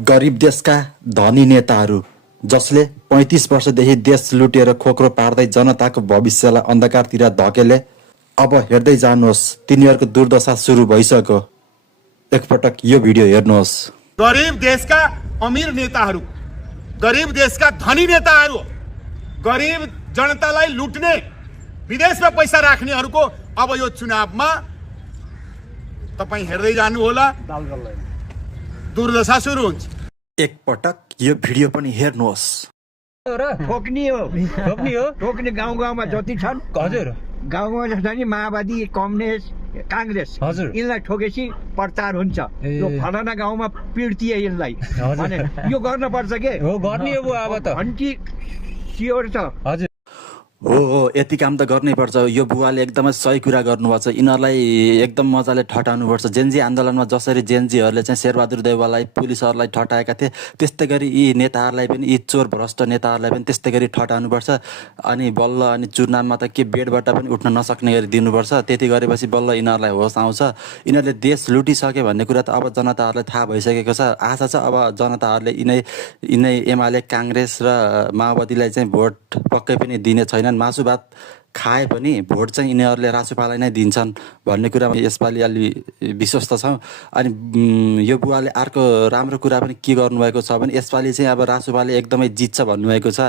गरिब देशका धनी नेताहरू जसले 35 वर्षदेखि देश लुटेर खोक्रो पार्दै जनताको भविष्यलाई अन्धकारतिर धकेले अब हेर्दै जानुहोस् तिनीहरूको दुर्दशा सुरु भइसक्यो। एकपटक यो भिडियो हेर्नुहोस्। गरीब देश का अमीर नेताहरू, गरीब देश का धनी नेताहरू, गरीब जनतालाई लुट्ने विदेशमा पैसा राख्नेहरूको अब यो चुनावमा तपाईं हेर्दै जानु होला, दुर्दशा सुरु हुन्छ। एकपटक यो भिडियो पनि हेर्नुहोस्। ठोक्ने हो ठोक्ने गाउँ गाउँमा जति छन् हजुर गाउँमा जस्तो नि माओवादी कम्युनिस्ट काङ्ग्रेस हजुर यिनलाई ठोकेपछि प्रचार हुन्छ। यो फलाना गाउँमा पिड्तिए यिनलाई हजुर। भने यो गर्न पर्छ के हो गर्ने हो अब त घन्टी सियोर छ। हजुर हो यति काम त गर्नै पर्छ। यो बुवाले एकदमै सही कुरा गर्नुभएको छ। यिनीहरूलाई एकदम मजाले ठटाउनुपर्छ। जेन्जी आन्दोलनमा जसरी जेन्जीहरूले चाहिँ शेरबहादुर देउवालाई पुलिसहरूलाई ठटाएका थिए त्यस्तै गरी यी नेताहरूलाई पनि, यी चोर भ्रष्ट नेताहरूलाई पनि त्यस्तै गरी ठटाउनुपर्छ। अनि बल्ल अनि चुनावमा त के बेडबाट पनि उठ्न नसक्ने गरी दिनुपर्छ। त्यति गरेपछि बल्ल यिनीहरूलाई होस आउँछ। यिनीहरूले देश लुटिसके भन्ने कुरा त अब जनताहरूलाई थाहा भइसकेको छ। आशा छ अब जनताहरूले यिनै एमाले काङ्ग्रेस र माओवादीलाई चाहिँ भोट पक्कै पनि दिने छैन। मासु भात खाए पनि भोट चाहिँ यिनीहरूले रासोपालाई नै दिन्छन् भन्ने कुरामा यसपालि अलि विश्वस्त छौँ। अनि यो बुवाले अर्को राम्रो कुरा पनि के गर्नुभएको छ भने यसपालि चाहिँ अब रासोपाले एकदमै जित्छ भन्नुभएको छ।